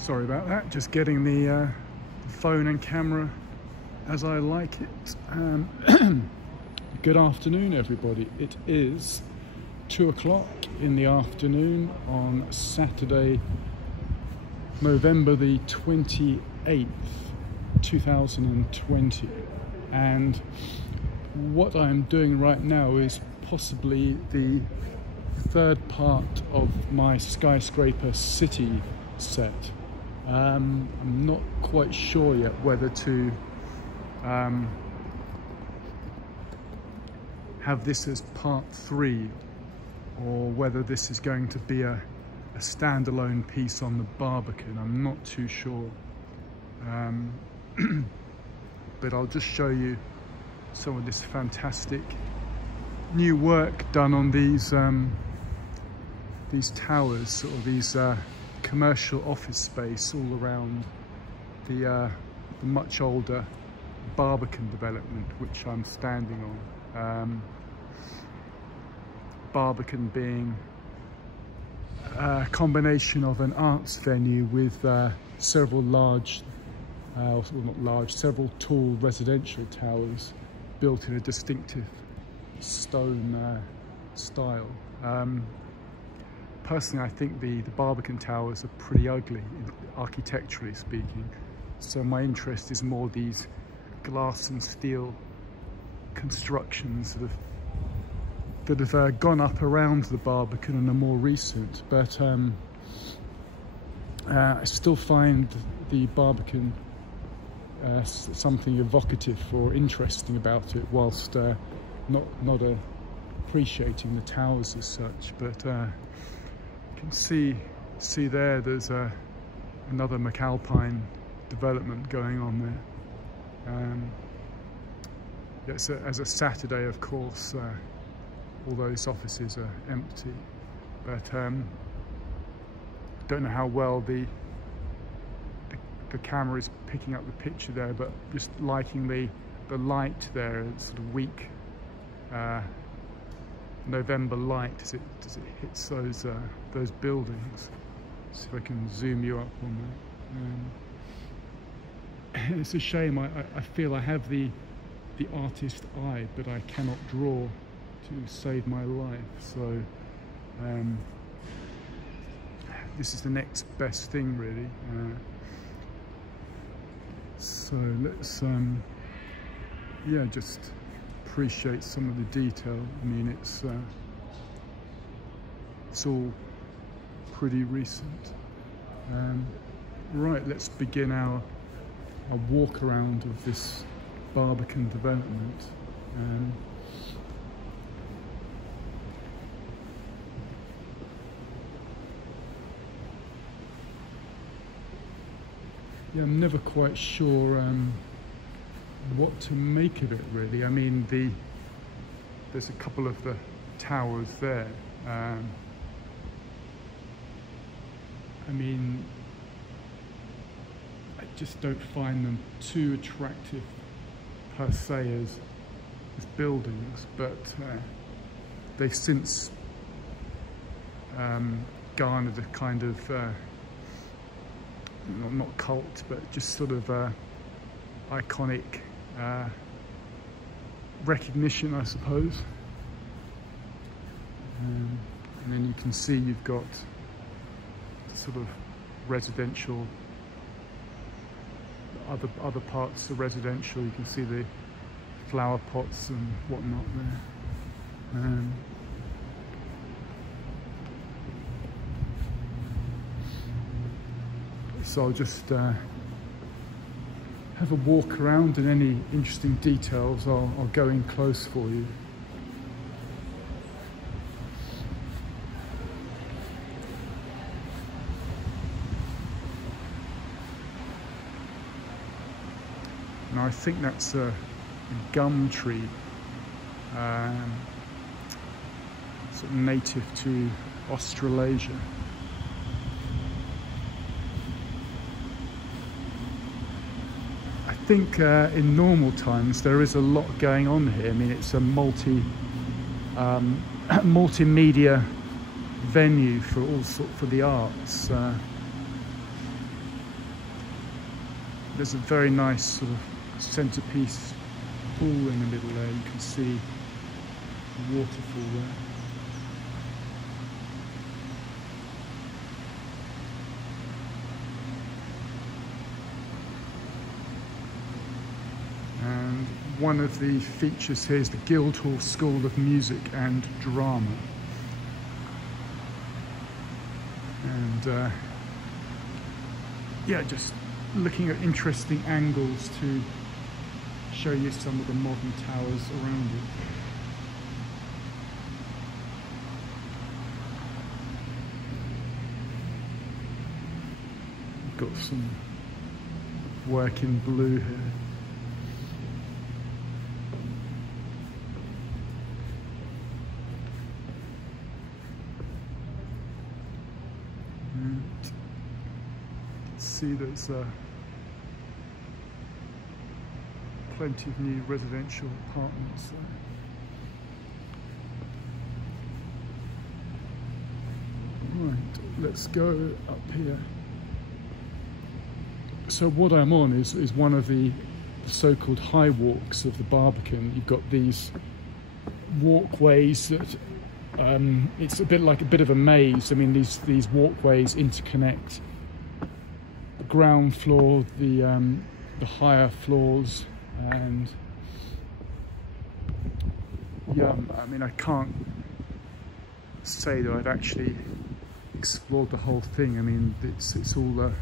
Sorry about that, just getting the phone and camera as I like it. Good afternoon everybody. It is 2 o'clock in the afternoon on Saturday, November the 28th, 2020. And what I'm doing right now is possibly the third part of my skyscraper city set. I'm not quite sure yet whether to have this as part 3 or whether this is going to be a standalone piece on the Barbican. I'm not too sure, but I'll just show you some of this fantastic new work done on these towers, or these commercial office space all around the much older Barbican development, which I'm standing on. Barbican being a combination of an arts venue with several large, well not large, several tall residential towers built in a distinctive stone style. Personally, I think the Barbican towers are pretty ugly, architecturally speaking. So my interest is more these glass and steel constructions that have gone up around the Barbican and are more recent. But I still find the Barbican something evocative or interesting about it, whilst not appreciating the towers as such. But you can see there's another McAlpine development going on there. As a Saturday, of course, all those offices are empty, but don't know how well the camera is picking up the picture there, but just liking the light there, sort of weak November light as it hits those buildings. See if I can zoom you up on that. It's a shame. I feel I have the artist eye, but I cannot draw to save my life. So this is the next best thing, really. So let's yeah, just appreciate some of the detail. I mean, it's all pretty recent. Right, let's begin our walk around of this Barbican development. Yeah, I'm never quite sure what to make of it, really. I mean, there's a couple of the towers there. I mean, I just don't find them too attractive per se as buildings, but they've since garnered a kind of not cult, but just sort of iconic recognition, I suppose. And then you can see you've got sort of residential, other parts of residential. You can see the flower pots and whatnot there. So I'll just have a walk around, and any interesting details I'll go in close for you. Now I think that's a gum tree, sort of native to Australasia. I think in normal times there is a lot going on here. I mean, it's a multimedia venue for all sorts, for the arts. there's a very nice sort of centerpiece pool in the middle there. You can see the waterfall there. And one of the features here is the Guildhall School of Music and Drama. And yeah, just looking at interesting angles to show you some of the modern towers around it. Got some work in blue here. And see there's plenty of new residential apartments there. Right, let's go up here. So what I'm on is one of the so-called high walks of the Barbican. You've got these walkways that it's a bit of a maze. I mean, these walkways interconnect the ground floor, the higher floors, and yeah, I mean, I can't say that I've actually explored the whole thing. I mean, it's all a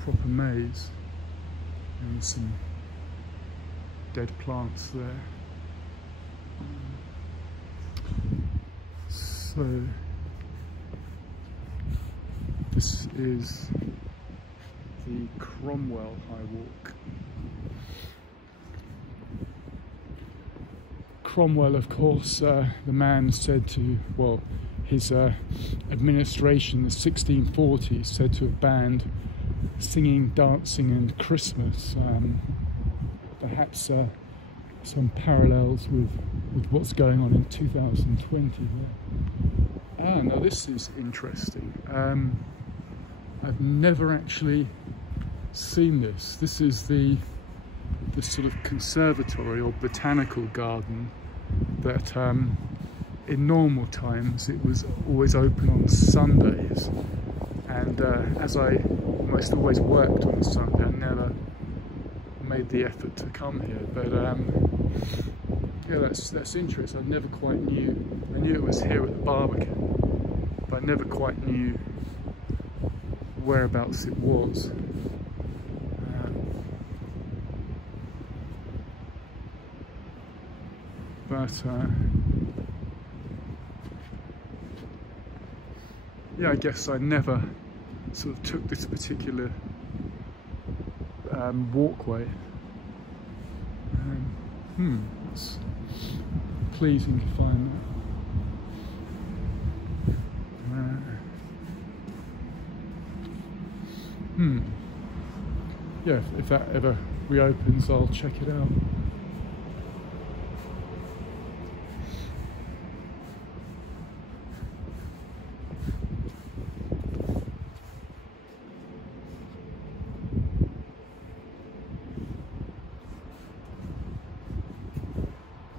proper maze, and some dead plants there. So this is the Cromwell High Walk. Cromwell, of course, the man said to, well, his administration in the 1640s said to have banned singing, dancing and Christmas. Perhaps some parallels with what's going on in 2020 there. Ah, now this is interesting. I've never actually seen this. This is the sort of conservatory or botanical garden that in normal times it was always open on Sundays, and as I almost always worked on a Sunday, I never made the effort to come here. But yeah, that's interesting. I never quite knew. I knew it was here at the Barbican, but I never quite knew whereabouts it was. But yeah, I guess I never sort of took this particular walkway. It's pleasing to find that. Yeah, if that ever reopens, I'll check it out.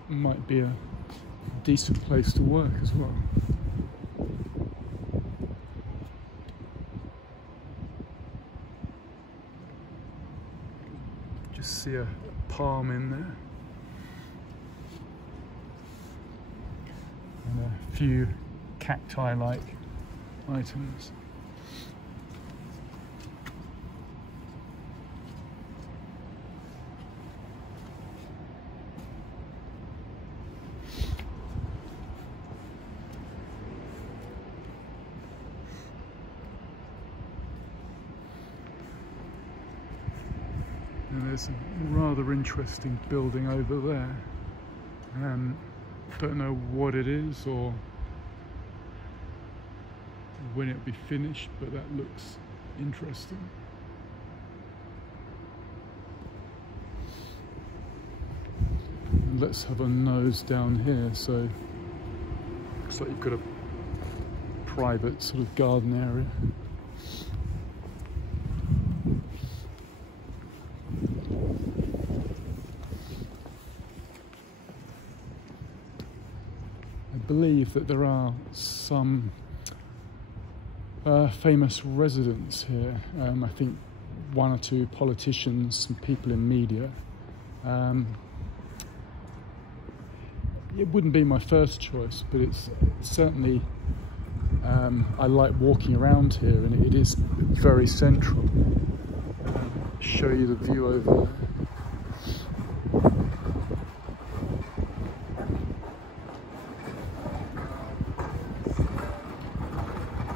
Might be a decent place to work as well. Just see a palm in there and a few cacti-like items. And there's a rather interesting building over there. Don't know what it is or when it'll be finished, but that looks interesting. And let's have a nose down here. So looks like you've got a private sort of garden area. believe that there are some famous residents here. I think one or two politicians, some people in media. It wouldn't be my first choice, but it's certainly, I like walking around here, and it is very central. Show you the view over there.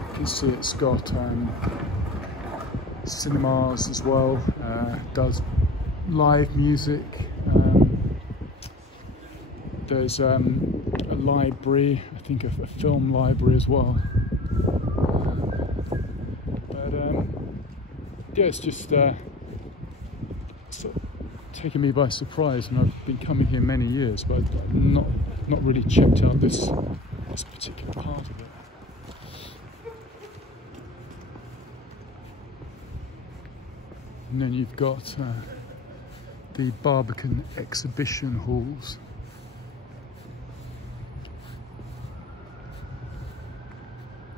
You can see it's got cinemas as well, does live music. There's a library, I think a film library as well. But yeah, it's just sort of taken me by surprise, and I've been coming here many years, but I've not really checked out this particular part of it. And then you've got the Barbican exhibition halls.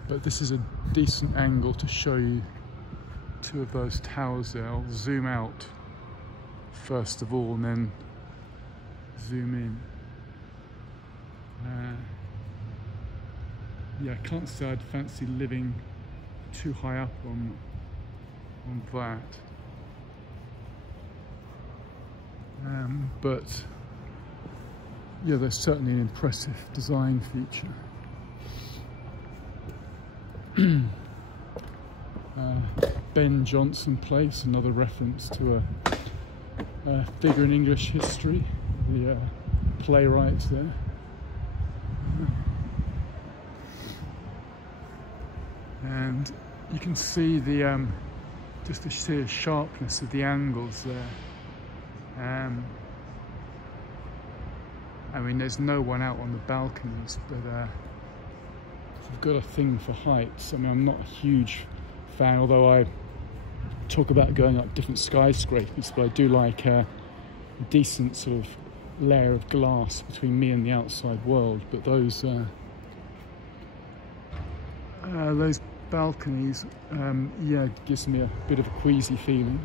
But this is a decent angle to show you two of those towers there. I'll zoom out first of all and then zoom in. Yeah, I can't say I'd fancy living too high up on that. But yeah, there's certainly an impressive design feature. Ben Jonson Place, another reference to a figure in English history, the playwright there. And you can see the just the sheer sharpness of the angles there. I mean, there's no one out on the balconies, but I've got a thing for heights. I mean, I'm not a huge fan, although I talk about going up different skyscrapers, but I do like a decent sort of layer of glass between me and the outside world. But those balconies, yeah, gives me a bit of a queasy feeling.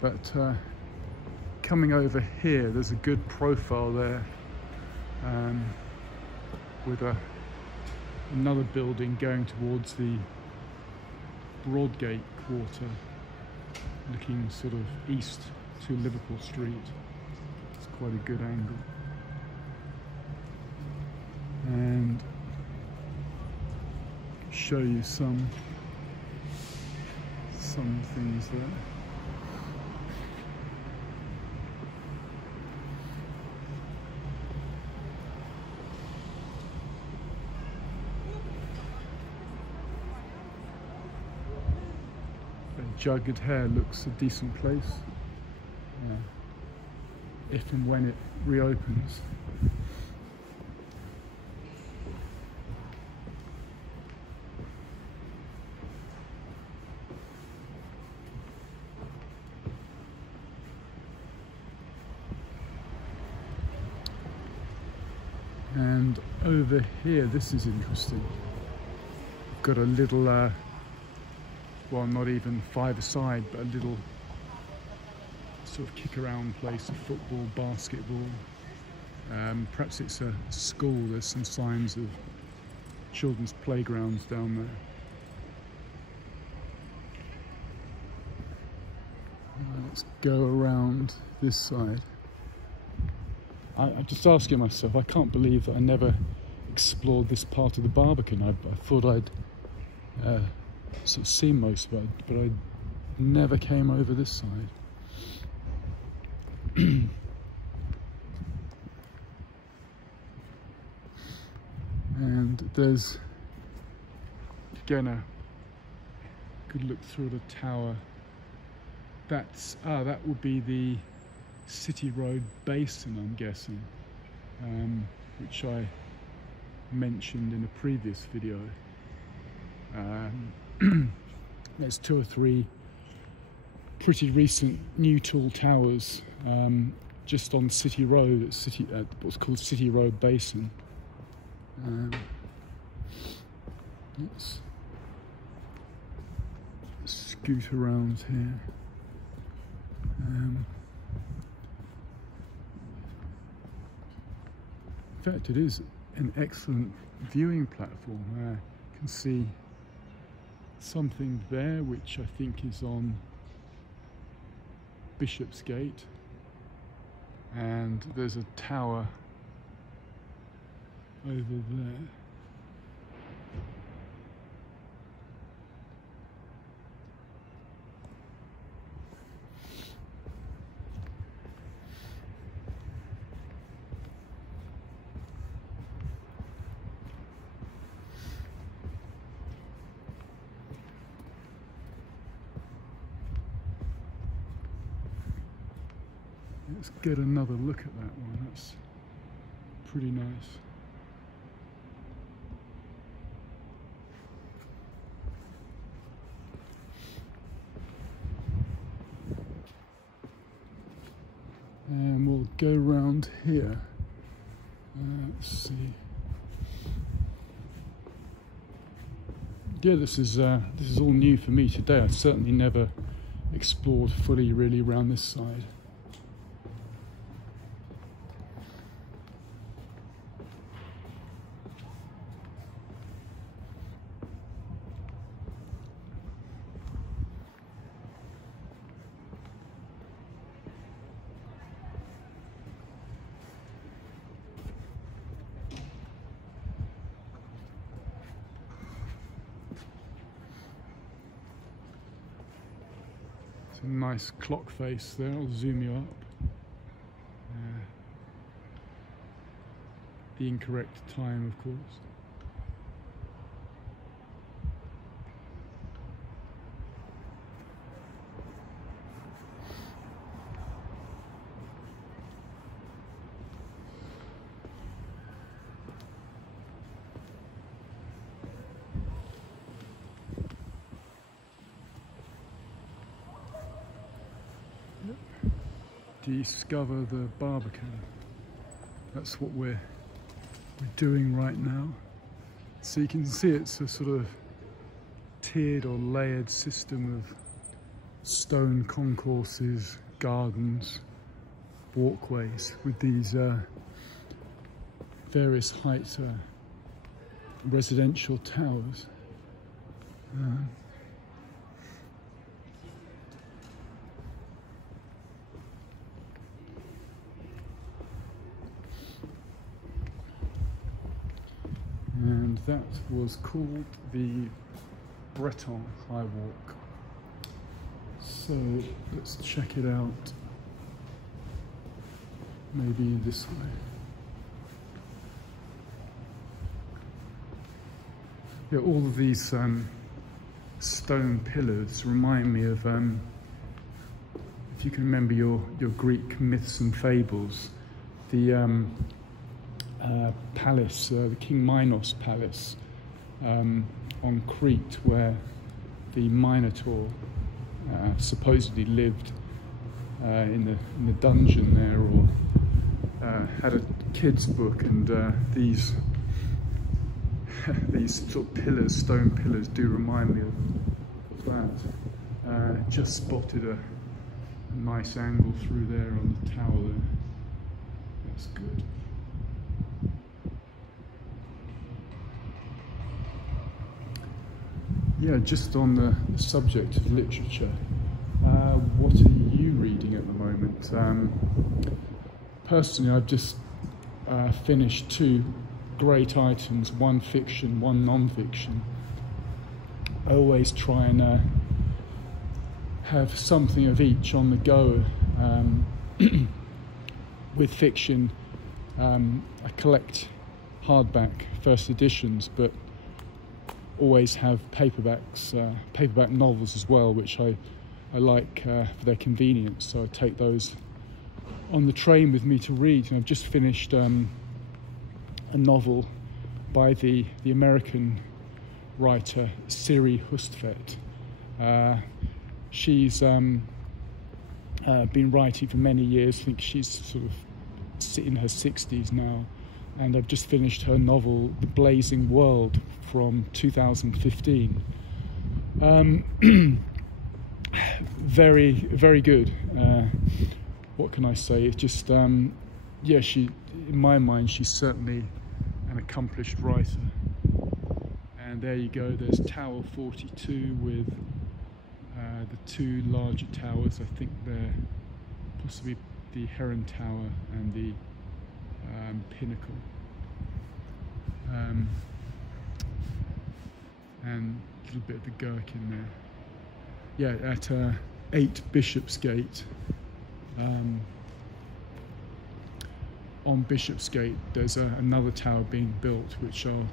But coming over here, there's a good profile there, with another building going towards the Broadgate quarter, looking sort of east to Liverpool Street. It's quite a good angle. And show you some things there. Jugged Hare looks a decent place, if and when it reopens. And over here, this is interesting. Got a little well, not even five-a-side, but a little sort of kick-around place of football, basketball. Perhaps it's a school. There's some signs of children's playgrounds down there. Let's go around this side. I'm just asking myself, I can't believe that I never explored this part of the Barbican. I thought I'd sort of seen most of it, but I never came over this side. And there's again a good look through the tower. That's that would be the City Road Basin, I'm guessing, which I mentioned in a previous video. There's two or three pretty recent new tall towers just on City Road at what's called City Road Basin. Let's scoot around here. In fact, it is an excellent viewing platform. You can see something there which I think is on Bishopsgate, and there's a tower over there. Let's get another look at that one. That's pretty nice. And we'll go round here. Let's see. Yeah, this is all new for me today. I've certainly never explored fully really around this side. A nice clock face there. I'll zoom you up. The incorrect time, of course. Discover the Barbican. That's what we're doing right now. So you can see it's a sort of tiered or layered system of stone concourses, gardens, walkways with these various height residential towers. And that was called the Breton High Walk. So let's check it out. Maybe this way. Yeah, all of these stone pillars remind me of, if you can remember your Greek myths and fables, the palace, the King Minos palace on Crete, where the Minotaur supposedly lived in the dungeon there, or had a kid's book, and these sort of pillars, stone pillars, do remind me of that. Just spotted a nice angle through there on the tower there. That's good. Yeah, just on the subject of literature, what are you reading at the moment? Personally, I've just finished two great items, one fiction, one non-fiction. I always try and have something of each on the go. With fiction, I collect hardback first editions, but always have paperbacks, paperback novels as well, which I like for their convenience. So I take those on the train with me to read. And I've just finished a novel by the American writer Siri Hustvedt. She's been writing for many years. I think she's sort of in her 60s now, and I've just finished her novel The Blazing World from 2015. Very, very good. What can I say? It's just, yeah, in my mind, she's certainly an accomplished writer. And there you go, there's Tower 42 with the two larger towers. I think they're possibly the Heron Tower and the Pinnacle. And a little bit of the Gherkin there. Yeah, at 8 Bishopsgate. On Bishopsgate, there's another tower being built, which I'll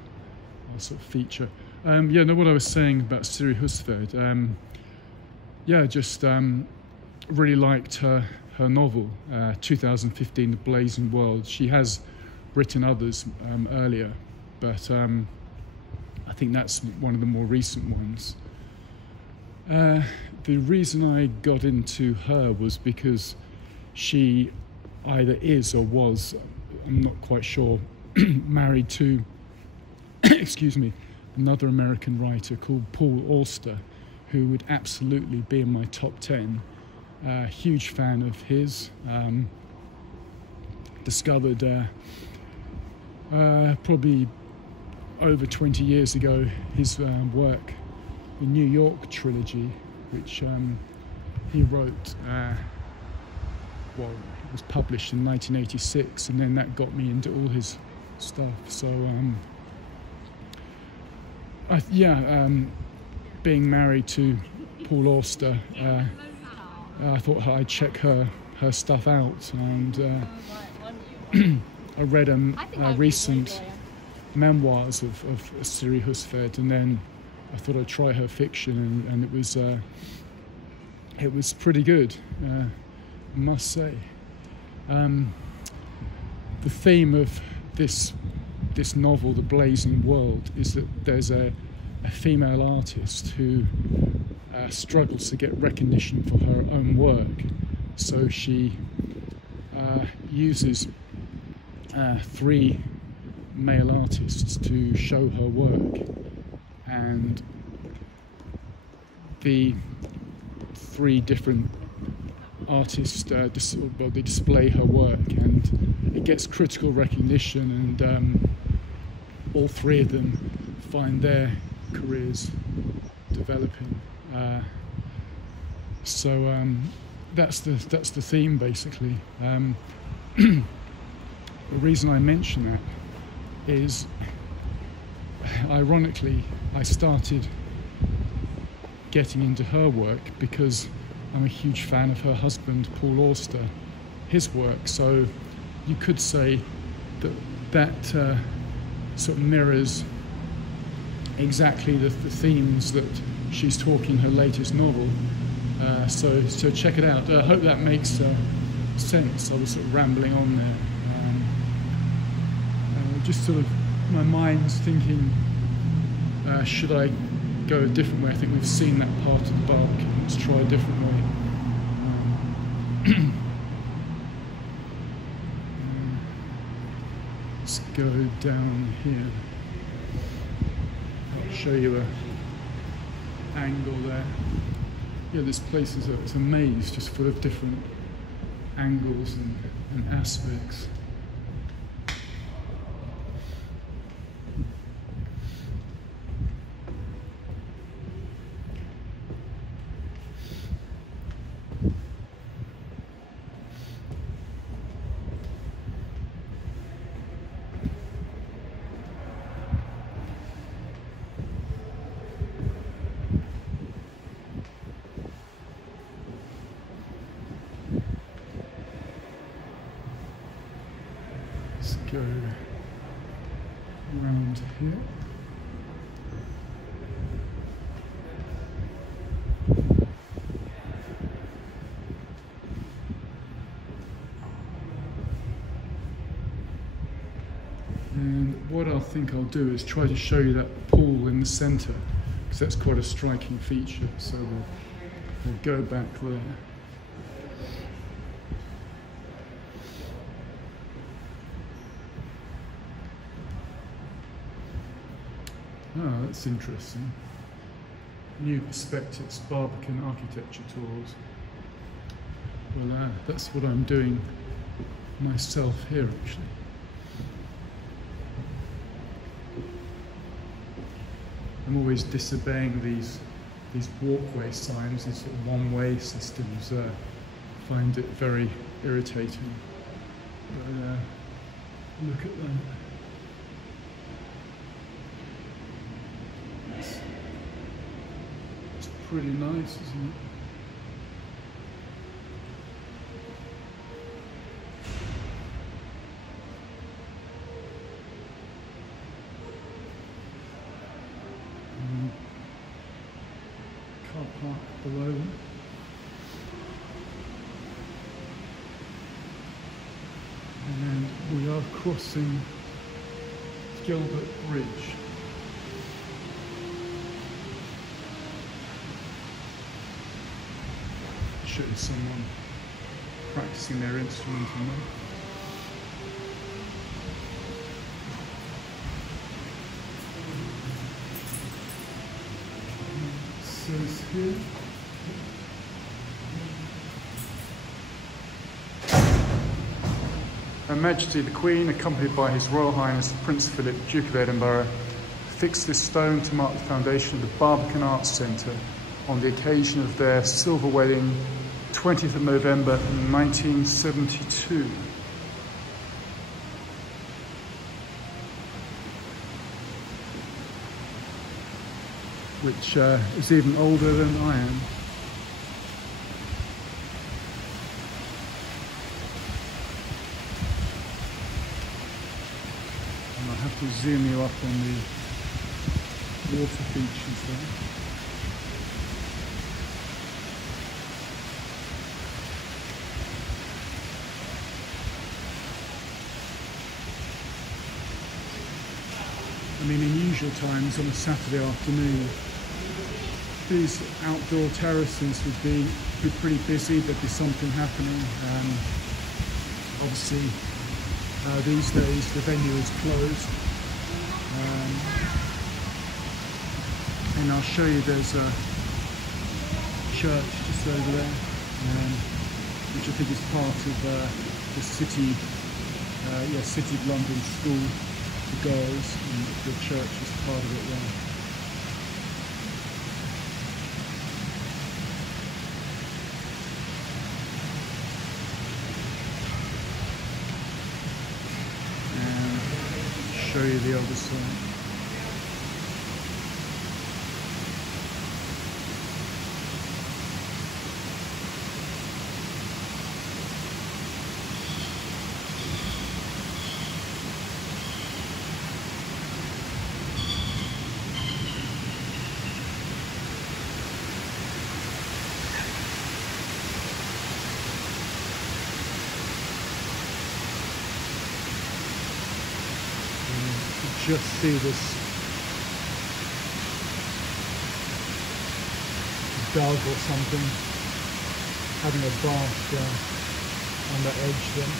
sort of feature. Yeah, no, what I was saying about Siri Husted, yeah, just really liked her novel, 2015, The Blazing World. She has written others earlier, but I think that's one of the more recent ones. The reason I got into her was because she either is or was, I'm not quite sure, married to, excuse me, another American writer called Paul Auster, who would absolutely be in my top 10. Huge fan of his. Discovered probably over 20 years ago his work, the New York trilogy, which he wrote, well, it was published in 1986, and then that got me into all his stuff. So being married to Paul Auster, I thought I'd check her stuff out, and I read recent memoirs of Siri Husted, and then I thought I'd try her fiction, and it was pretty good, I must say. The theme of this novel, The Blazing World, is that there's a female artist who struggles to get recognition for her own work, so she uses 3 male artists to show her work, and the 3 different artists they display her work, and it gets critical recognition, and all 3 of them find their careers developing. So that's the theme, basically. The reason I mention that is, ironically, I started getting into her work because I'm a huge fan of her husband, Paul Auster, his work. So you could say that sort of mirrors exactly the themes that she's talking in her latest novel. So check it out. I hope that makes sense. I was sort of rambling on there. Just sort of, my mind's thinking, should I go a different way? I think we've seen that part of the Barbican. Let's try a different way. Let's go down here. I'll show you a angle there. Yeah, this place is it's a maze, just full of different angles and aspects. Go around here. And what I think I'll do is try to show you that pool in the centre, because that's quite a striking feature. So we'll go back there. Oh, that's interesting. New Perspectives, Barbican Architecture Tours. Well, that's what I'm doing myself here, actually. I'm always disobeying these walkway signs, these sort of one-way systems. Find it very irritating. But look at them. It's pretty nice, isn't it? Car park below them. And we are crossing Gilbert Bridge. Should someone practicing their instrument in there. It says here. Her Majesty the Queen, accompanied by His Royal Highness Prince Philip, Duke of Edinburgh, fixed this stone to mark the foundation of the Barbican Arts Centre on the occasion of their silver wedding, 20th of November 1972. Which is even older than I am. And I have to zoom you up on the water features there. I mean, in usual times on a Saturday afternoon, these outdoor terraces would be pretty busy. There'd be something happening. Obviously, these days the venue is closed. And I'll show you, there's a church just over there, which I think is part of the City of London School for Girls, and the church is part of it there. Show you the other side. Just see this dog or something having a bath on the edge there.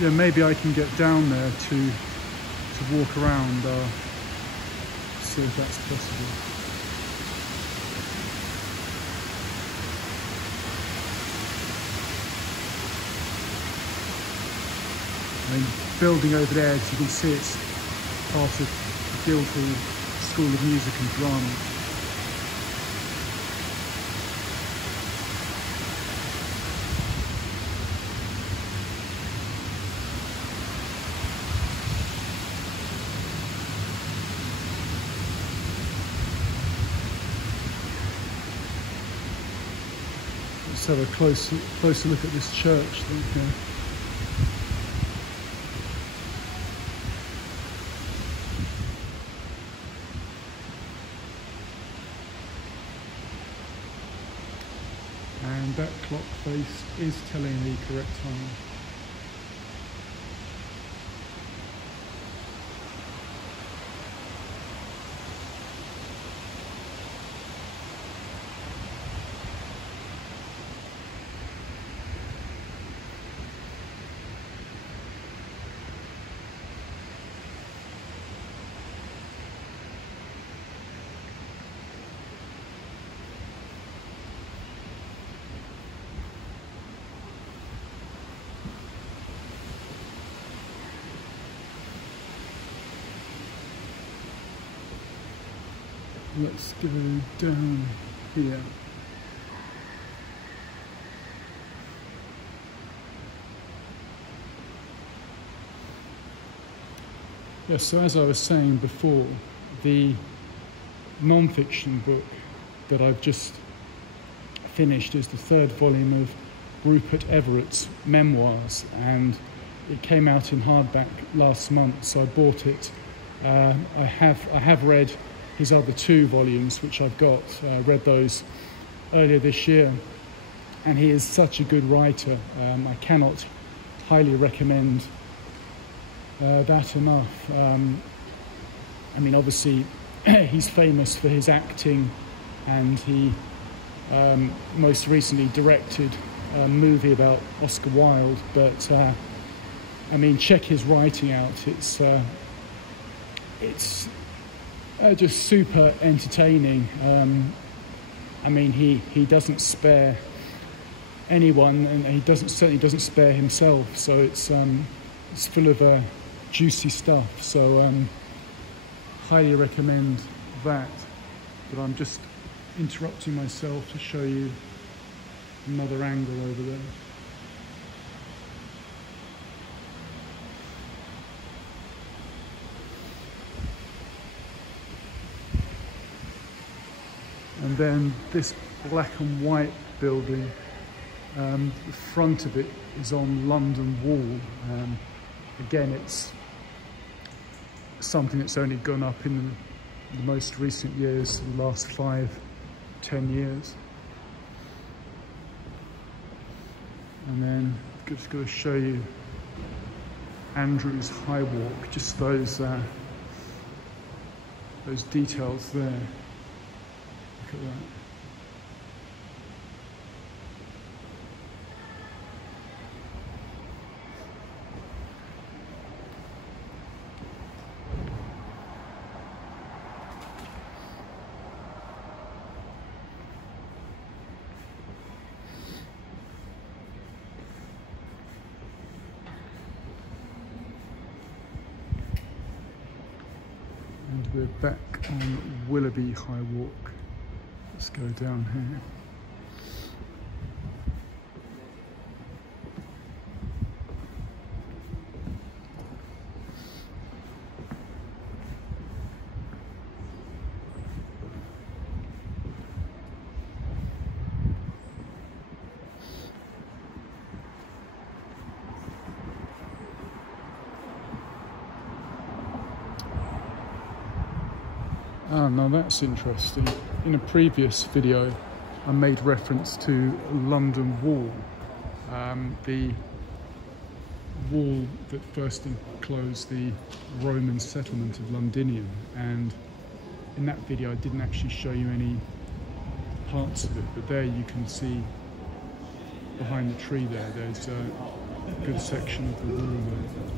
Yeah, maybe I can get down there to walk around, see if that's possible. I mean, building over there, as you can see, it's part of the Guildhall School of Music and Drama. Let's have a closer look at this church. Okay. And that clock face is telling the correct time. let's go down here. Yes, so as I was saying before, the non-fiction book that I've just finished is the third volume of Rupert Everett's memoirs, and it came out in hardback last month, so I bought it. I have read his other two volumes, which I've got. I read those earlier this year, and he is such a good writer. I cannot highly recommend that enough. I mean, obviously, he's famous for his acting, and he most recently directed a movie about Oscar Wilde. But I mean, check his writing out. It's just super entertaining. I mean, he doesn't spare anyone, and he certainly doesn't spare himself. So it's full of juicy stuff. So highly recommend that. But I'm just interrupting myself to show you another angle over there. And then this black and white building, the front of it is on London Wall. Again, it's something that's only gone up in the most recent years, the last 5-10 years. And then just going to show you Andrew's High Walk, just those details there. Look at that. And we're back on Willoughby High Walk. Let's go down here. Ah, now that's interesting. In a previous video, I made reference to London Wall, the wall that first enclosed the Roman settlement of Londinium. And in that video, I didn't actually show you any parts of it, but there you can see behind the tree there, there's a good section of the wall there.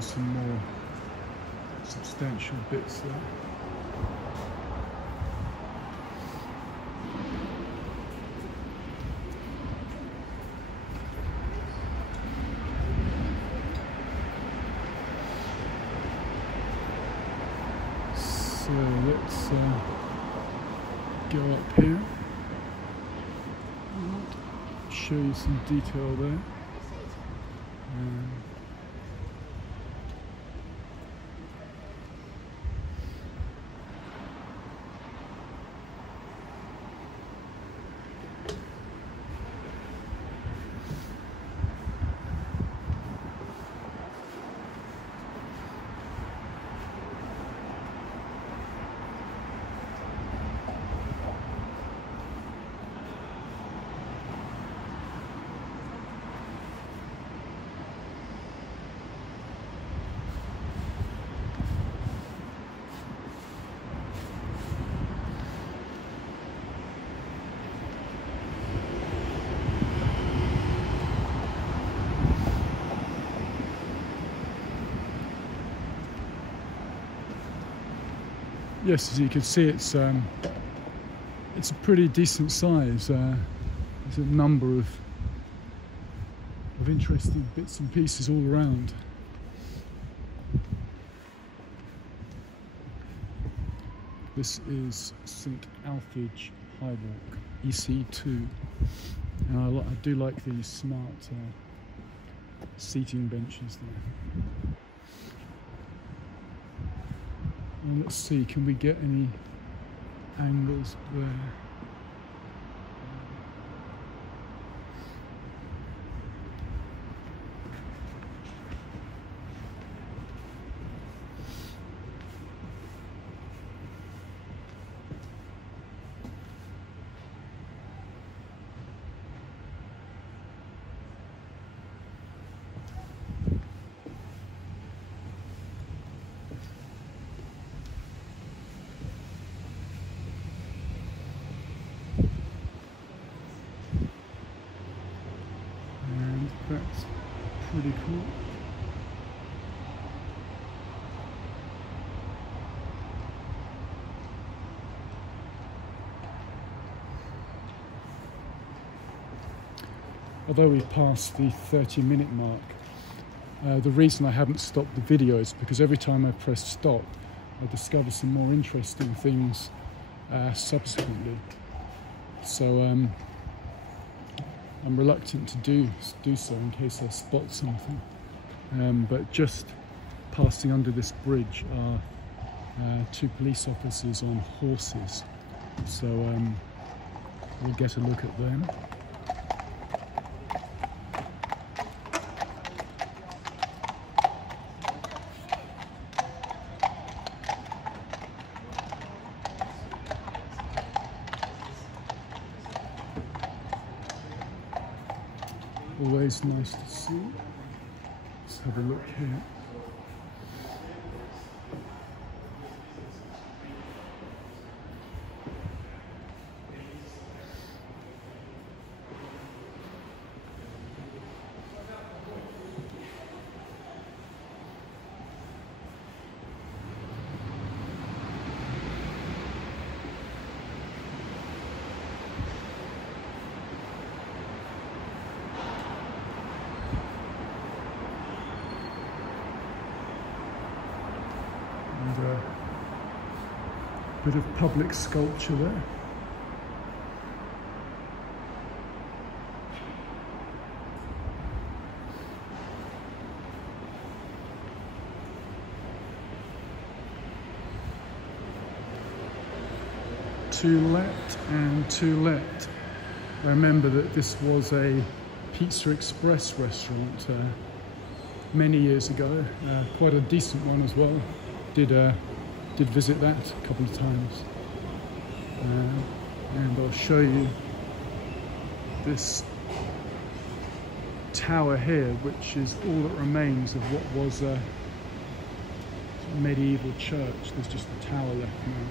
Some more substantial bits there. So let's go up here. Show you some detail there. yes, as you can see, it's a pretty decent size. There's a number of interesting bits and pieces all around. This is St Alphege High Walk, EC2, and I do like these smart seating benches there. And let's see, can we get any angles there? That's pretty cool. Although we've passed the 30-minute mark, the reason I haven't stopped the video is because every time I press stop, I discover some more interesting things subsequently. So I'm reluctant to do so in case I spot something. But just passing under this bridge are two police officers on horses. So we'll get a look at them. Always nice to see. Let's have a look here. Bit of public sculpture there. To let and to let. I remember that this was a Pizza Express restaurant many years ago, quite a decent one as well. Did visit that a couple of times, and I'll show you this tower here, which is all that remains of what was a medieval church. There's just the tower left now.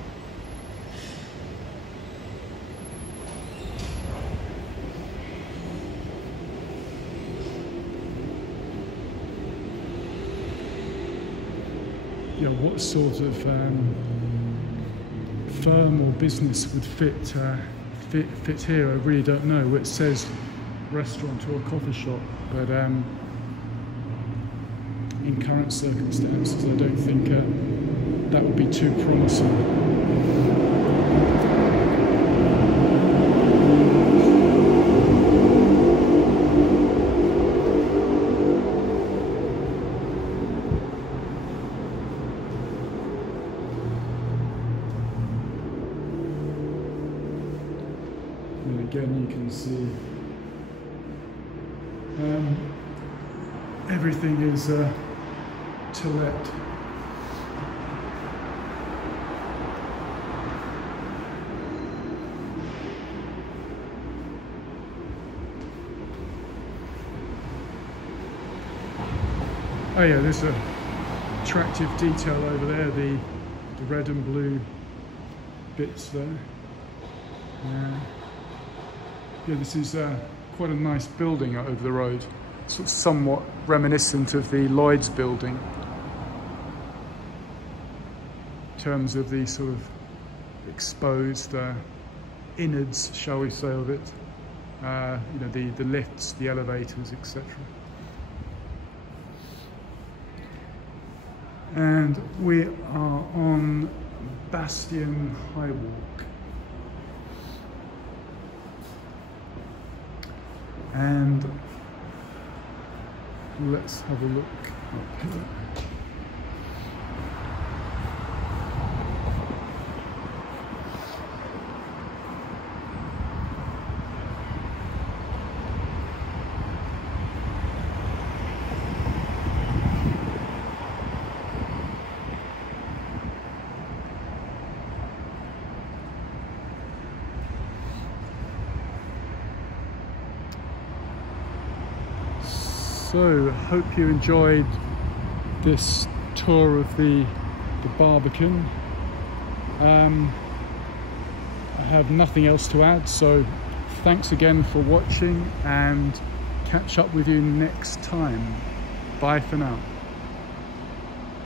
You know, what sort of firm or business would fit here, I really don't know. It says restaurant or coffee shop, but in current circumstances I don't think that would be too promising. Again, you can see everything is to let. Oh yeah, there's a attractive detail over there, the red and blue bits there. Yeah, this is quite a nice building over the road, sort of somewhat reminiscent of the Lloyd's building. terms of the sort of exposed innards, shall we say, of it. You know, the lifts, the elevators, etc. And we are on Bastion High Walk. And let's have a look up here. So, hope you enjoyed this tour of the Barbican. I have nothing else to add, so thanks again for watching, and catch up with you next time. Bye for now.